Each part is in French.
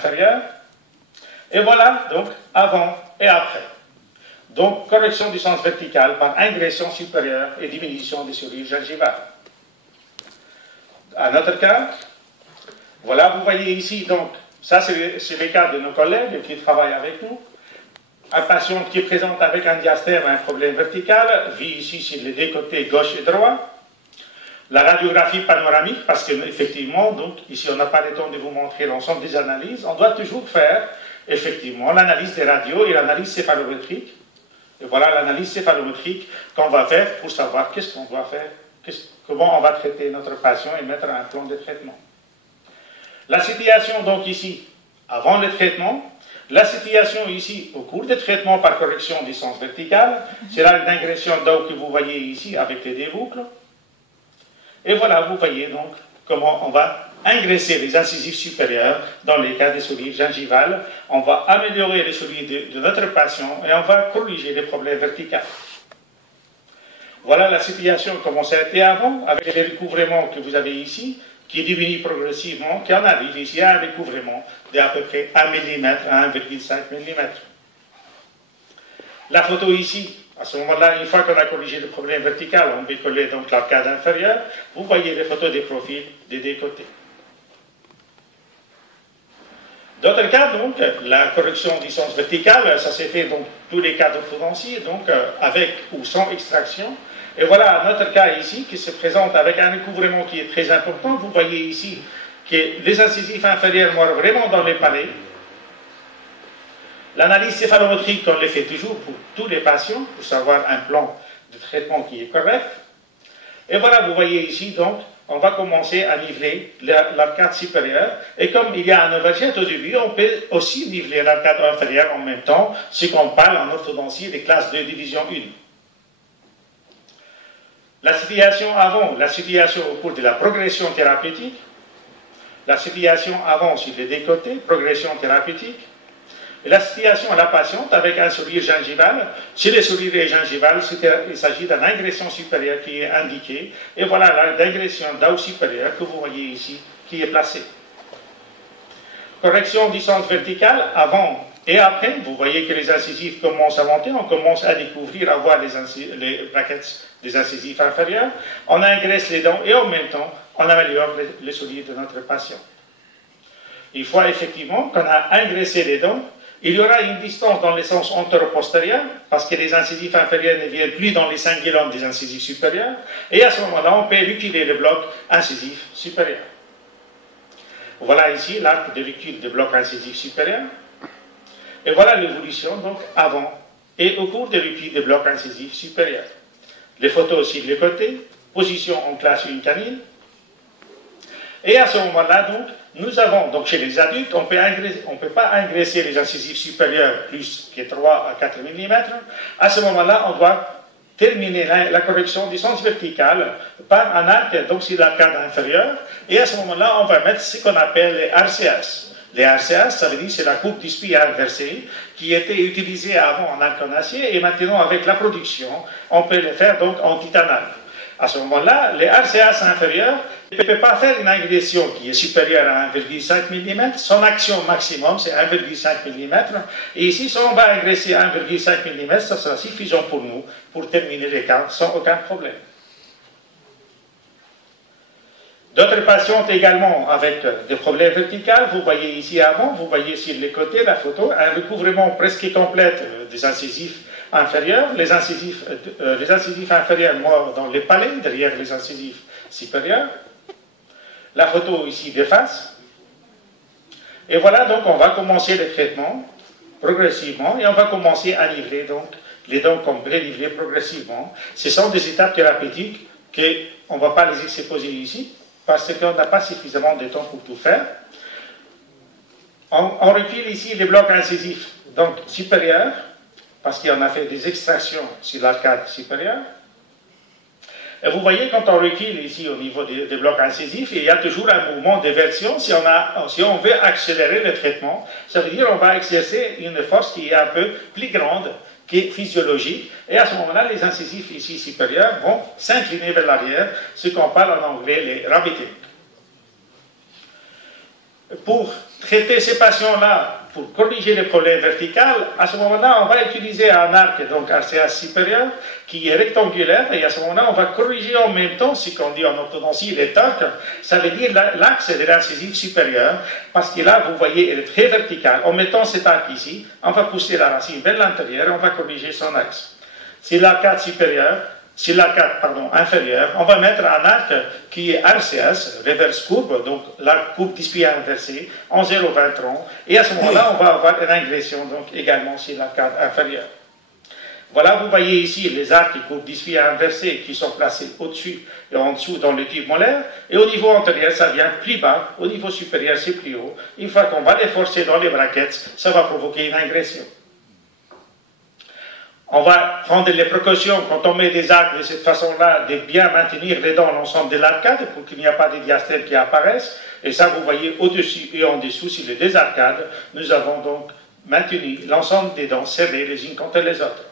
inférieure. Et voilà, donc, avant et après. Donc, correction du sens vertical par ingression supérieure et diminution des sourires gingivales. Un autre cas, voilà, vous voyez ici, donc, ça c'est le cas de nos collègues qui travaillent avec nous. Un patient qui présente avec un diastème un problème vertical, vit ici sur les deux côtés gauche et droit. La radiographie panoramique, parce qu'effectivement, donc, ici on n'a pas le temps de vous montrer l'ensemble des analyses, on doit toujours faire, effectivement, l'analyse des radios et l'analyse céphalométrique. Et voilà l'analyse céphalométrique qu'on va faire pour savoir qu'est-ce qu'on doit faire, comment on va traiter notre patient et mettre un plan de traitement. La situation, donc, ici, avant le traitement, la situation ici, au cours du traitement par correction du sens vertical, c'est là l'ingression d'eau que vous voyez ici avec les deux boucles. Et voilà, vous voyez donc comment on va ingresser les incisives supérieures dans les cas des sourires gingivales. On va améliorer les sourires de notre patient et on va corriger les problèmes verticaux. Voilà la situation comme ça a été avant, avec les recouvrements que vous avez ici, qui diminue progressivement, qui en arrive ici à un recouvrement d'à peu près 1 mm à 1,5 mm. La photo ici, à ce moment-là, une fois qu'on a corrigé le problème vertical, on peut coller donc l'arcade inférieure, vous voyez les photos des profils des deux côtés. D'autres cas, donc, la correction du sens vertical, ça s'est fait dans tous les cas d'orthodontie, donc avec ou sans extraction. Et voilà un autre cas ici qui se présente avec un recouvrement qui est très important. Vous voyez ici que les incisives inférieures meurent vraiment dans les palais. L'analyse céphalométrique, on le fait toujours pour tous les patients, pour savoir un plan de traitement qui est correct. Et voilà, vous voyez ici, donc, on va commencer à niveler l'arcade supérieure. Et comme il y a un overjet au début, on peut aussi niveler l'arcade inférieure en même temps, ce qu'on parle en orthodontie des classes 2 division 1. La situation avant, la situation au cours de la progression thérapeutique, la situation avant sur les deux côtés, progression thérapeutique, et la situation à la patiente avec un sourire gingival. Si le sourire est gingival, il s'agit d'une ingression supérieure qui est indiquée, et voilà l'ingression d'eau supérieure que vous voyez ici, qui est placée. Correction du sens vertical avant et après, vous voyez que les incisives commencent à monter, on commence à découvrir, à voir les brackets des incisives inférieures, on ingresse les dents et en même temps, on améliore le sourire de notre patient. Une fois effectivement qu'on a ingressé les dents, il y aura une distance dans le sens antéro-postérieur, parce que les incisives inférieures ne viennent plus dans les cingulums des incisives supérieures, et à ce moment-là, on peut recul le bloc incisif supérieur. Voilà ici l'arc de recul du bloc incisif supérieur. Et voilà l'évolution, donc, avant et au cours de recul du bloc incisif supérieur. Les photos aussi de les côtés, position en classe 1 canine. Et à ce moment-là, donc, nous avons, donc chez les adultes, on ne peut pas ingresser les incisives supérieures plus que 3 à 4 mm. À ce moment-là, on doit terminer la correction du sens vertical par un arc, donc sur l'arcade inférieure. Et à ce moment-là, on va mettre ce qu'on appelle les RCS. Les RCS, ça veut dire c'est la coupe du SPI inversée qui était utilisée avant en arc en acier et maintenant avec la production, on peut le faire donc en titanal. À ce moment-là, les RCS inférieurs ne peuvent pas faire une ingression qui est supérieure à 1,5 mm. Son action maximum, c'est 1,5 mm. Et ici, si on va ingresser 1,5 mm, ça sera suffisant pour nous pour terminer les cas sans aucun problème. D'autres patientes également avec des problèmes verticaux, vous voyez ici avant, vous voyez sur les côtés la photo, un recouvrement presque complet des incisives inférieures. Les incisives inférieures meurent dans les palais, derrière les incisives supérieures. La photo ici de face. Et voilà, donc on va commencer le traitement progressivement et on va commencer à niveler donc les dents qu'on peut niveler progressivement. Ce sont des étapes thérapeutiques qu'on ne va pas les exposer ici, parce qu'on n'a pas suffisamment de temps pour tout faire. On recule ici les blocs incisifs, donc supérieurs, parce qu'on a fait des extractions sur l'arcade supérieure. Et vous voyez, quand on recule ici au niveau des blocs incisifs, il y a toujours un mouvement d'éversion. Si on veut accélérer le traitement, ça veut dire qu'on va exercer une force qui est un peu plus grande, qui est physiologique, et à ce moment-là, les incisifs ici supérieurs vont s'incliner vers l'arrière, ce qu'on parle en anglais les rabbiting. Pour traiter ces patients-là pour corriger les problèmes verticaux, à ce moment-là, on va utiliser un arc, donc RCA supérieur, qui est rectangulaire, et à ce moment-là, on va corriger en même temps, ce qu'on dit en orthodontie, les torques, ça veut dire l'axe de l'incisive supérieure, parce que là, vous voyez, elle est très verticale. En mettant cet arc ici, on va pousser la racine vers l'intérieur, et on va corriger son axe. Si l'arcade supérieure, si l'arcade inférieure, on va mettre un arc qui est RCS, reverse courbe, donc l'arc courbe d'ispie inversé, en 0,20 tronc, et à ce moment-là, on va avoir une ingression donc également sur l'arcade inférieure. Voilà, vous voyez ici les arcs courbe d'ispie inversé qui sont placés au-dessus et en dessous dans le tube molaire, et au niveau antérieur, ça vient plus bas, au niveau supérieur, c'est plus haut. Une fois qu'on va les forcer dans les brackets, ça va provoquer une ingression. On va prendre les précautions quand on met des arcs de cette façon-là, de bien maintenir les dents l'ensemble de l'arcade pour qu'il n'y ait pas de diastèles qui apparaissent. Et ça, vous voyez au-dessus et en dessous, sur les deux arcades, nous avons donc maintenu l'ensemble des dents serrées les unes contre les autres.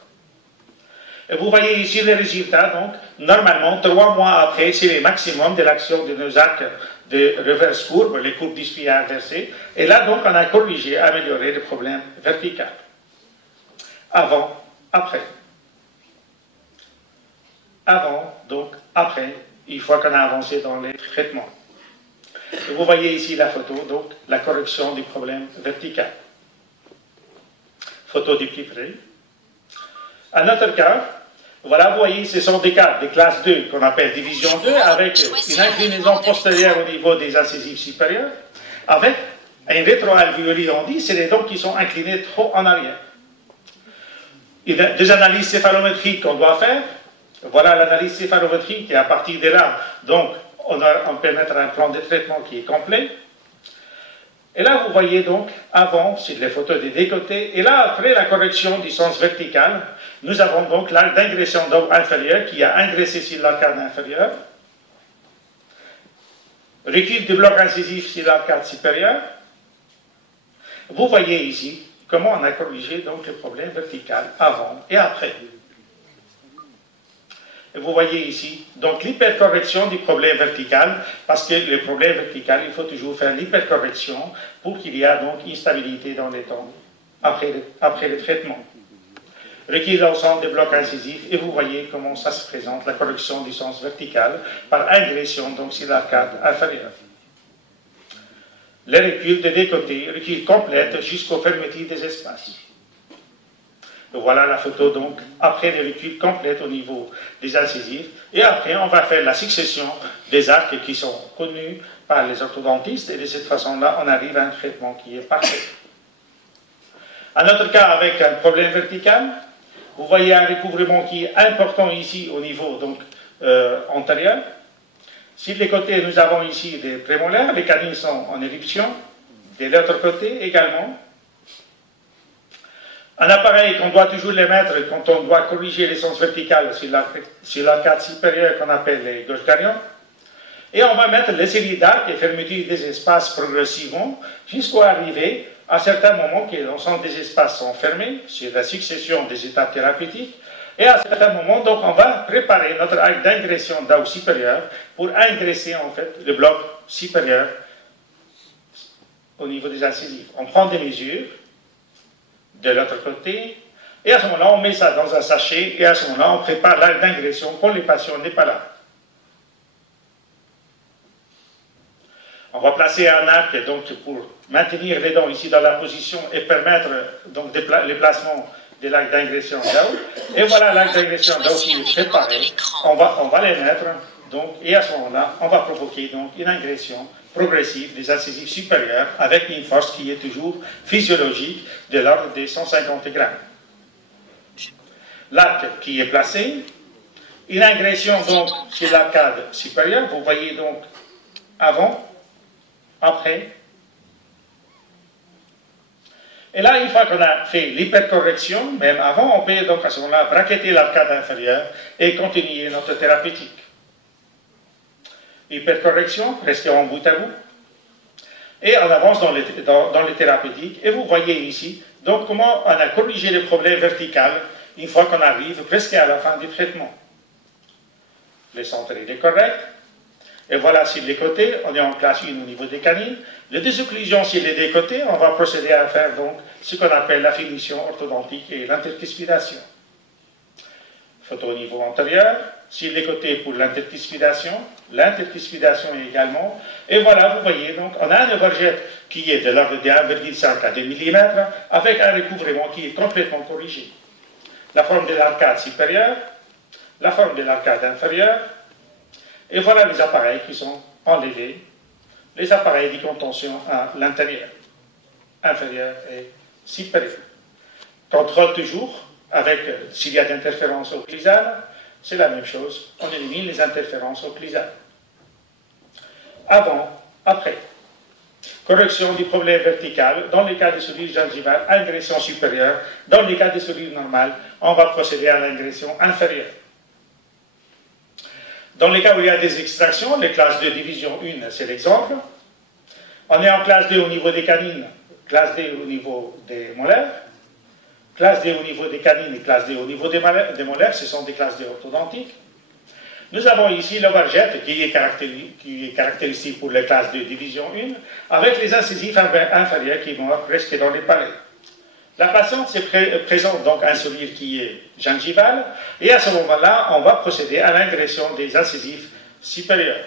Et vous voyez ici les résultats, donc, normalement, 3 mois après, c'est le maximum de l'action de nos arcs de reverse courbe, les courbes d'ispie inversées. Et là, donc, on a corrigé, amélioré le problème vertical. Avant, après. Avant, donc après, une fois qu'on a avancé dans les traitements. Et vous voyez ici la photo, donc la correction du problème vertical. Photo du plus près. Un autre cas, voilà, vous voyez, ce sont des cas de classe 2 qu'on appelle division 2, avec une inclinaison postérieure au niveau des incisives supérieures, avec un rétroalvéoli, on dit, c'est les dents qui sont inclinées trop en arrière. Des analyses céphalométriques qu'on doit faire. Voilà l'analyse céphalométrique et à partir de là, donc, on peut mettre un plan de traitement qui est complet. Et là, vous voyez donc, avant, c'est les photos des deux côtés, et là, après la correction du sens vertical, nous avons donc l'arc d'ingression inférieure qui a ingressé sur l'arcade inférieure, recul du bloc incisif sur l'arcade supérieure. Vous voyez ici comment on a corrigé donc le problème vertical avant et après. Et vous voyez ici, donc l'hypercorrection du problème vertical, parce que le problème vertical, il faut toujours faire l'hypercorrection pour qu'il y ait donc une stabilité dans les dents après le traitement. Recul l'ensemble des blocs incisifs, et vous voyez comment ça se présente, la correction du sens vertical par ingression donc sur l'arcade inférieure. Le recul de deux côtés, recul complète jusqu'aux fermetures des espaces. Et voilà la photo donc après le recul complète au niveau des incisives. Et après, on va faire la succession des arcs qui sont connus par les orthodontistes. Et de cette façon-là, on arrive à un traitement qui est parfait. Un autre cas avec un problème vertical, vous voyez un recouvrement qui est important ici au niveau donc, antérieur. Sur les côtés, nous avons ici des prémolaires, les canines sont en éruption. De l'autre côté également. Un appareil qu'on doit toujours les mettre quand on doit corriger l'essence verticale sur l'arcade supérieure qu'on appelle les gauche gagnants. Et on va mettre les séries d'arcs et fermeture des espaces progressivement jusqu'à arriver à certains moments que l'ensemble des espaces sont fermés, c'est la succession des étapes thérapeutiques. Et à certains moments, donc, on va préparer notre arc d'ingression d'AU supérieur pour ingresser en fait le bloc supérieur au niveau des incisives. On prend des mesures de l'autre côté, et à ce moment-là, on met ça dans un sachet, et à ce moment-là, on prépare l'arc d'ingression quand le patient n'est pas là. On va placer un arc donc, pour maintenir les dents ici dans la position et permettre donc, le placement de l'arc d'ingression d'AU. Et voilà l'arc d'ingression d'AU qui est préparé. On va les mettre, donc, et à ce moment-là, on va provoquer donc, une ingression progressive des incisives supérieures avec une force qui est toujours physiologique de l'ordre de 150 grammes. L'arc qui est placé, une ingression donc sur l'arcade supérieure, vous voyez donc avant, après. Et là, une fois qu'on a fait l'hypercorrection, même avant, on peut donc à ce moment-là braqueter l'arcade inférieure et continuer notre thérapeutique. Hypercorrection, restez en bout à bout. Et on avance dans les thérapeutiques. Et vous voyez ici, donc comment on a corrigé le problème vertical une fois qu'on arrive presque à la fin du traitement. Le centre est correct. Et voilà, sur les côtés, on est en classe 1 au niveau des canines. Les désocclusions sur les deux côtés, on va procéder à faire donc ce qu'on appelle la finition orthodontique et l'intercuspidation. Photo au niveau antérieur, sur les côtés pour l'intercuspidation également. Et voilà, vous voyez, donc on a un overjet qui est de l'ordre de 1,5 à 2 mm avec un recouvrement qui est complètement corrigé. La forme de l'arcade supérieure, la forme de l'arcade inférieure, et voilà les appareils qui sont enlevés, les appareils de contention à l'intérieur, inférieur et supérieur. Contrôle toujours avec, s'il y a d'interférences occlusales, c'est la même chose, on élimine les interférences occlusales. Avant, après. Correction du problème vertical, dans les cas de sourire gingivale, ingression supérieure, dans les cas de sourire normal, on va procéder à l'ingression inférieure. Dans les cas où il y a des extractions, les classes de division 1, c'est l'exemple. On est en classe 2 au niveau des canines, classe D au niveau des molaires, classe D au niveau des canines et classe D au niveau des molaires, ce sont des classes D orthodontiques. Nous avons ici l'overjet qui est caractéristique pour les classes de division 1, avec les incisifs inférieurs qui vont presque dans les palais. La patiente se présente donc un sourire qui est gingival, et à ce moment-là, on va procéder à l'ingression des incisifs supérieurs.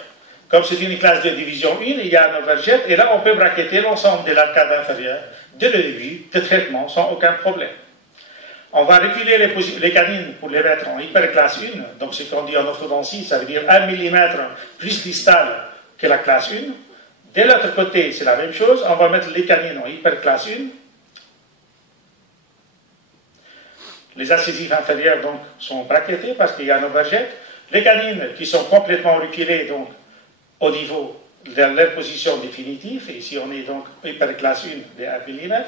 Comme c'est une classe de division 1, il y a un overjet, et là, on peut braqueter l'ensemble de l'arcade inférieure dès le début de traitement sans aucun problème. On va reculer les canines pour les mettre en hyperclasse 1, donc ce qu'on dit en orthodontie, ça veut dire 1 mm plus distal que la classe 1. De l'autre côté, c'est la même chose, on va mettre les canines en hyperclasse 1. Les incisives inférieures donc, sont braquetées parce qu'il y a un overjet. Les canines qui sont complètement reculées donc, au niveau de leur position définitive, et ici on est donc hyperclasse 1 de 1 mm.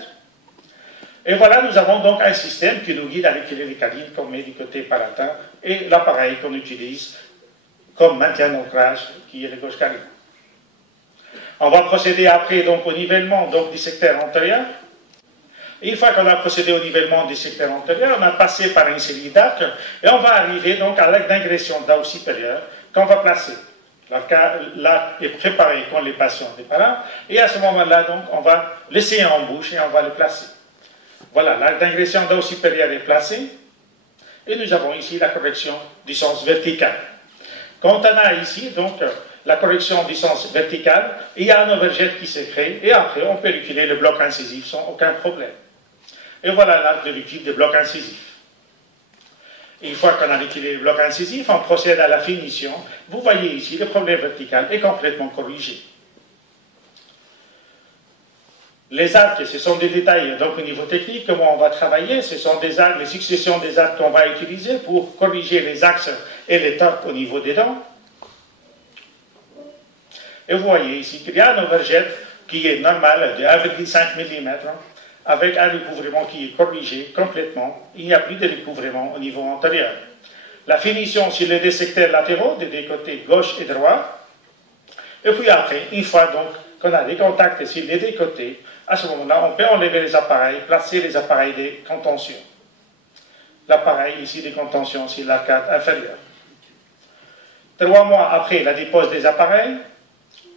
Et voilà, nous avons donc un système qui nous guide à reculer les canines qu'on met du côté palatin et l'appareil qu'on utilise comme maintien d'ancrage qui est le gauche canine. On va procéder après donc, au nivellement donc, du secteur antérieur. Et une fois qu'on a procédé au nivellement du secteur antérieur, on a passé par une série d'arcs et on va arriver donc à l'arc d'ingression d'os supérieur qu'on va placer. L'arc est préparé quand les patients sont là et à ce moment-là, donc, on va laisser en bouche et on va le placer. Voilà, l'arc d'ingression d'os supérieur est placé et nous avons ici la correction du sens vertical. Quand on a ici donc la correction du sens vertical, il y a un overjet qui se crée et après on peut reculer le bloc incisif sans aucun problème. Et voilà l'arc de recul des blocs incisifs. Et une fois qu'on a reculé le bloc incisif, on procède à la finition. Vous voyez ici, le problème vertical est complètement corrigé. Les arcs, ce sont des détails donc au niveau technique, comment on va travailler. Ce sont des arcs, les successions des arcs qu'on va utiliser pour corriger les axes et les torques au niveau des dents. Et vous voyez ici qu'il y a un overjet qui est normal de 1,5 mm avec un recouvrement qui est corrigé complètement. Il n'y a plus de recouvrement au niveau antérieur. La finition sur les deux secteurs latéraux, des deux côtés gauche et droit. Et puis après, une fois donc qu'on a des contacts sur les deux côtés, à ce moment-là, on peut enlever les appareils, placer les appareils de contention. L'appareil ici de contention sur l'arcade inférieure. 3 mois après la dépose des appareils,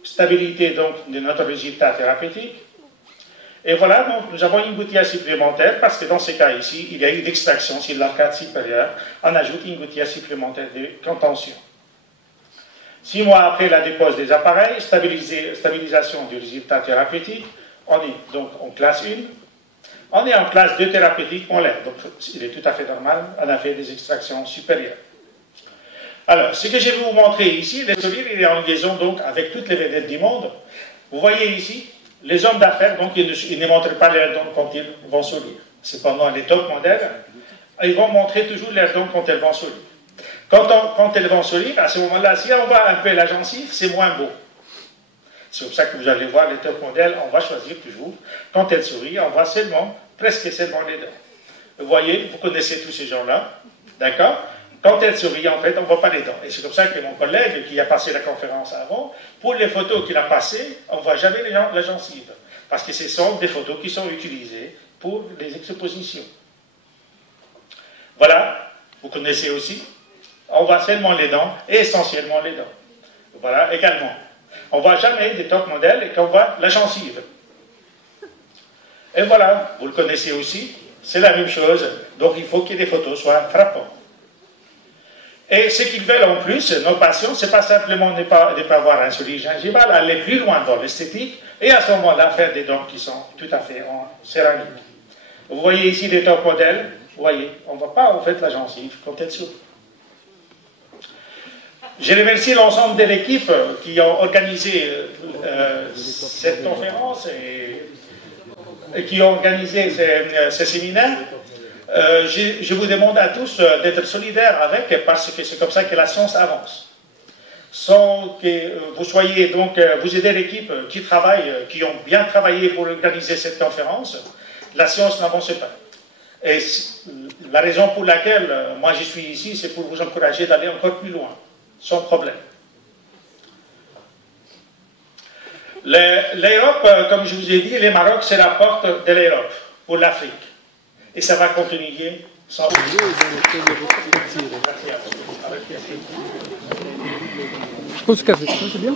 stabilité donc de notre résultat thérapeutique. Et voilà, donc, nous avons une gouttière supplémentaire parce que dans ce cas ici, il y a eu d'extraction sur l'arcade supérieure. On ajoute une gouttière supplémentaire de contention. 6 mois après la dépose des appareils, stabilisation du résultat thérapeutique. On est donc en classe 1. On est en classe 2 thérapeutique en l'air. Donc il est tout à fait normal. On a fait des extractions supérieures. Alors, ce que je vais vous montrer ici, le sourire, il est en liaison donc avec toutes les vedettes du monde. Vous voyez ici, les hommes d'affaires, donc ils ne montrent pas leurs dents quand ils vont sourire. Cependant, les top modèles, ils vont montrer toujours leurs dents quand elles vont sourire. Quand elles vont sourire, à ce moment-là, si on voit un peu la gencive, c'est moins beau. C'est pour ça que vous allez voir les top modèles, on va choisir toujours, quand elles sourient, on voit presque seulement les dents. Vous voyez, vous connaissez tous ces gens-là, d'accord? Quand elle sourit, en fait, on ne voit pas les dents. Et c'est comme ça que mon collègue, qui a passé la conférence avant, pour les photos qu'il a passées, on ne voit jamais la gencive. Parce que ce sont des photos qui sont utilisées pour les expositions. Voilà, vous connaissez aussi. On voit seulement les dents, et essentiellement les dents. Voilà, également. On ne voit jamais des top modèles et qu'on voit la gencive. Et voilà, vous le connaissez aussi, c'est la même chose. Donc il faut que les photos soient frappantes. Et ce qu'ils veulent en plus, nos patients, ce n'est pas simplement de ne pas avoir un sourire gingival, aller plus loin dans l'esthétique, et à ce moment-là, faire des dents qui sont tout à fait en céramique. Vous voyez ici des top modèles, vous voyez, on ne voit pas en fait la gencive quand elle s'ouvre. Je remercie l'ensemble de l'équipe qui a organisé cette conférence et qui a organisé ce séminaire. Je vous demande à tous d'être solidaires avec, parce que c'est comme ça que la science avance. Sans que vous soyez donc, vous aidez l'équipe qui travaille, qui ont bien travaillé pour organiser cette conférence, la science n'avance pas. Et la raison pour laquelle moi je suis ici, c'est pour vous encourager d'aller encore plus loin, sans problème. L'Europe, comme je vous ai dit, le Maroc, c'est la porte de l'Europe pour l'Afrique. Et ça va continuer sans... Je pose café, c'est bien.